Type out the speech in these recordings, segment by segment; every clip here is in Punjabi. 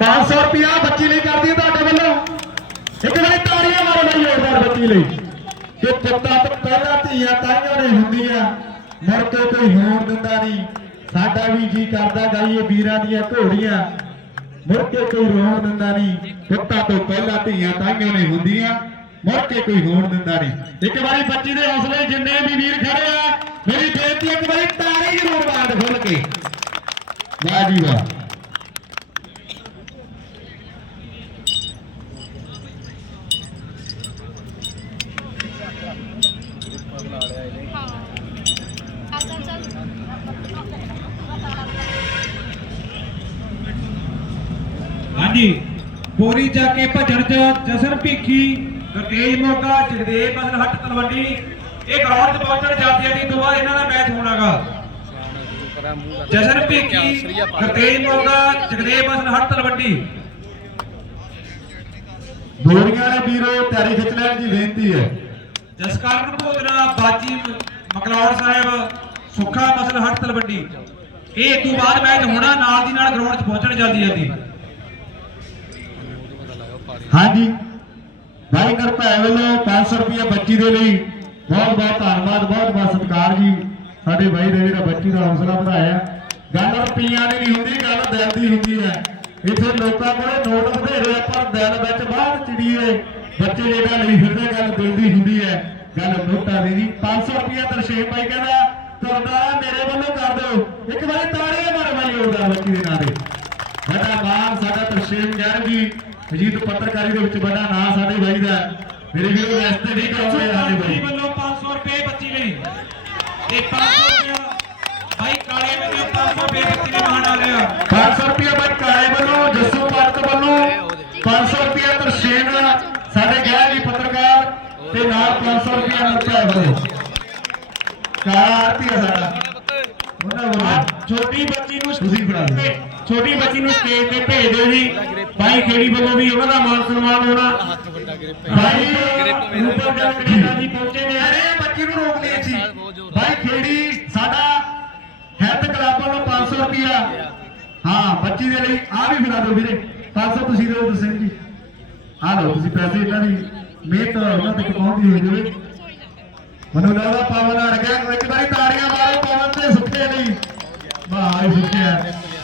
500 ਰੁਪਿਆ ਬੱਚੀ ਲਈ ਕਰਦੀ ਹੈ ਤੁਹਾਡੇ ਵੱਲੋਂ। ਇੱਕ ਵਾਰੀ ਤਾੜੀਆਂ ਮਾਰੋ ਬਈ ਜ਼ੋਰਦਾਰ ਬੱਚੀ ਲਈ। ਕਿ ਪੁੱਤਾਂ ਤੋਂ ਪਹਿਲਾਂ ਧੀਆਂ ਤਾਈਆਂ ਨੇ ਹੁੰਦੀਆਂ, ਮੁੜ ਕੇ ਕੋਈ ਹੋਣ ਦਿੰਦਾ ਨਹੀਂ। ਸਾਡਾ ਵੀ ਜੀ ਕਰਦਾ ਗਾਈਏ ਵੀਰਾਂ ਦੀਆਂ ਘੋੜੀਆਂ, ਮੁੜ ਕੇ ਕੋਈ ਰੋਣ ਦਿੰਦਾ ਨਹੀਂ। ਪੁੱਤਾਂ ਤੋਂ ਪਹਿਲਾਂ ਧੀਆਂ ਤਾਈਆਂ ਨੇ ਹੁੰਦੀਆਂ, ਮੁੜ ਕੇ ਕੋਈ ਹੋਣ ਦਿੰਦਾ ਨਹੀਂ। ਇੱਕ ਵਾਰੀ ਬੱਚੀ ਦੇ ਹੌਸਲੇ ਜਿੰਨੇ ਵੀ ਵੀਰ ਖੜੇ ਆ, ਮੇਰੀ ਬੇਨਤੀ ਇੱਕ ਵਾਰੀ ਤਾੜੀ ਜ਼ਰੂਰ ਮਾਰ ਖੁੱਲ ਕੇ। ਵਾਹ ਜੀ ਵਾਹ। ਹਾਂਜੀ। ਪੂਰੀ ਜਾ ਕੇ ਭਜਣ ਚ ਜਸਨ ਭੀਖੀ ਗੁਰਤੇਜ ਮੋਗਾ ਜਗਦੇਵ ਬਸਨ ਹੱਟ ਤਲਵੰਡੀ। ਇਹ ਗਰਾਊਂਡ 'ਚ ਪਹੁੰਚਣ ਜਾਂਦੇ ਆ ਜੀ ਤੋਂ ਬਾਅਦ ਇਹਨਾਂ ਦਾ ਮੈਚ ਹੋਣਾਗਾ। ਜਸਨ ਭੀਖੀ ਗੁਰਤੇਜ ਮੋਗਾ ਜਗਦੇਵ ਬਸਨ ਹੱਟ ਤਲਵੰਡੀ। ਦੋਰੀਆਂ ਨੇ ਵੀਰੋ ਤਿਆਰੀ ਖਿੱਚ ਲੈਣ ਦੀ ਬੇਨਤੀ ਹੈ। ਜਸਕਰਨ ਭੋਜਨਾ ਬਾਜੀ ਮਕਲੌੜ ਸਾਹਿਬ ਸੁੱਖਾ ਬਸਨ ਹੱਟ ਤਲਵੰਡੀ। ਇਹ ਤੋਂ ਬਾਅਦ ਮੈਚ ਹੋਣਾ ਨਾਲ ਦੀ ਨਾਲ ਗਰਾਊਂਡ 'ਚ ਪਹੁੰਚਣ ਜਲਦੀ ਜਲਦੀ ਹਾਂਜੀ। ਭਾਈ ਕਰਪੈ ਵੱਲੋਂ 500 ਰੁਪਏ ਬੱਚੀ ਦੇ ਲਈ ਬਹੁਤ ਬਹੁਤ ਧੰਨਵਾਦ, ਬਹੁਤ ਬਹੁਤ ਸਤਿਕਾਰ ਜੀ। ਸਾਡੇ ਭਾਈ ਦੇ ਜਿਹੜਾ ਬੱਚੀ ਦਾ ਹੌਸਲਾ ਵਧਾਇਆ। ਗੱਲ ਰੁਪਈਆਂ ਦੀ ਨਹੀਂ ਹੁੰਦੀ, ਗੱਲ ਦਿਲ ਦੀ ਹੁੰਦੀ ਹੈ। ਇੱਥੇ ਲੋਕਾਂ ਕੋਲੇ ਨੋਟ ਬਥੇਰੇ ਆ, ਪਰ ਦਿਲ ਵਿੱਚ ਬਾਹਰ ਚਿੜੀਏ। ਬੱਚੇ ਜਿਹੜਾ ਲਈ ਫਿਰਦੇ, ਗੱਲ ਦਿਲ ਦੀ ਹੁੰਦੀ ਹੈ। ਗੱਲ ਨੋਟਾਂ ਦੀ ਨਹੀਂ। 500 ਰੁਪਏ ਤਰਸ਼ੇਮ ਭਾਈ ਕਹਿੰਦਾ ਤੁਹਾਡਾ ਮੇਰੇ ਵੱਲੋਂ ਕਰ ਦਿਓ। ਇੱਕ ਵਾਰੀ ਤਾੜੀਆਂ ਮਾਰ ਭਾਈ ਉਹਦਾ ਬੱਚੀ ਦੇ ਨਾਂ ਦੇ ਵੱਡਾ ਮਾਨ ਸਾਡਾ ਤਰਸ਼ੇਮ ਗਿਆਨ ਜੀ। ਅਜੀਤ ਪੱਤਰਕਾਰੀ ਦੇ ਵਿੱਚ ਵੱਡਾ ਨਾਂ ਸਾਡੇ ਬਾਈ ਦਾ। ਮੇਰੇ ਵੀਰੋ ਰਸਤੇ ਨਹੀਂ ਕਰਾਉਂਦੇ ਸਾਡੇ ਬਾਈ। ਵੱਲੋਂ 500 ਰੁਪਏ ਬੱਚੀ ਲਈ। ਤੇ 500 ਰੁਪਏ ਭਾਈ ਕਾਲੇ ਵੱਲੋਂ 500 ਰੁਪਏ ਬੱਚੀ ਨੇ ਮਾਣ ਡਾਲਿਆ 500 ਰੁਪਏ ਬਾਈ ਕਾਲੇ ਵੱਲੋਂ ਜੱਸੂ ਪਾਰਕ ਵੱਲੋਂ 500 ਰੁਪਏ ਤਰਸ਼ੇਮ ਸਾਡੇ ਗਿਆਨ ਜੀ ਪੱਤਰਕਾਰ ਤੇ ਨਾਲ 500 ਰੁਪਏ ਨਰਚਾ ਵੱਲੋਂ। ਆਰਤੀ ਆ ਸਾਡਾ। ਉਹਨਾਂ ਵੱਲੋਂ। ਛੋਟੀ ਬੱਚੀ ਨੂੰ ਤੁਸੀਂ ਫੜਾ ਦਿਓ। ਛੋਟੀ ਬੱਚੀ ਨੂੰ ਸਟੇਜ ਤੇ ਭੇਜ ਦਿਓ ਜੀ। ਭਾਈ ਖੇੜੀ ਵੱਲੋਂ ਵੀ ਉਹਨਾਂ ਦਾ ਮਾਨ ਸਨਮਾਨ ਹੋਣਾ। ਭਾਈ ਰੂਪਾ ਜਨ ਕਨੇਡਾ ਜੀ ਪਹੁੰਚੇ ਨੇ। ਅਰੇ ਬੱਚੀ ਨੂੰ ਰੋਕ ਲਈ ਸੀ ਭਾਈ ਖੇੜੀ ਸਾਡਾ ਹੈਲਥ ਕਲੱਬ ਵੱਲੋਂ 500 ਰੁਪਿਆ ਹਾਂ, ਬੱਚੀ ਦੇ ਲਈ ਆ ਵੀ ਫਿਰਾ ਦਿਓ ਵੀਰੇ। 500 ਤੁਸੀਂ ਦਿਓ ਤੁਸੀਂ ਜੀ। ਆ ਲਓ, ਤੁਸੀਂ ਪੈਸੇ ਇਹਨਾਂ ਦੀ ਮਿਹਨਤ ਉਹਨਾਂ ਤੱਕ ਪਹੁੰਚਦੀ ਹੋ ਜਾਵੇ। ਮੈਨੂੰ ਲੱਗਦਾ ਪਵਨ ਅੜ ਗਿਆ ਇੱਕ ਵਾਰੀ ਤਾੜੀਆਂ ਮਾਰੋ ਪਵਨ ਤੇ ਸੁੱਖੇ ਲਈ। ਵਾਹ, ਇਹ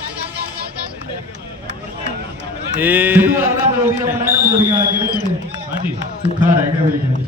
ਇਹ ਸਿੱਧੂ ਅਗਲਾ ਬੋਲਦੀ ਆਪਣਾ ਇਹਨਾਂ ਬੋਲੀਆਂ ਜਿਹੜੇ ਹਾਂਜੀ। ਸੁੱਖਾ ਰਹਿ ਗਿਆ ਮੇਰੇ ਖਿਆਲ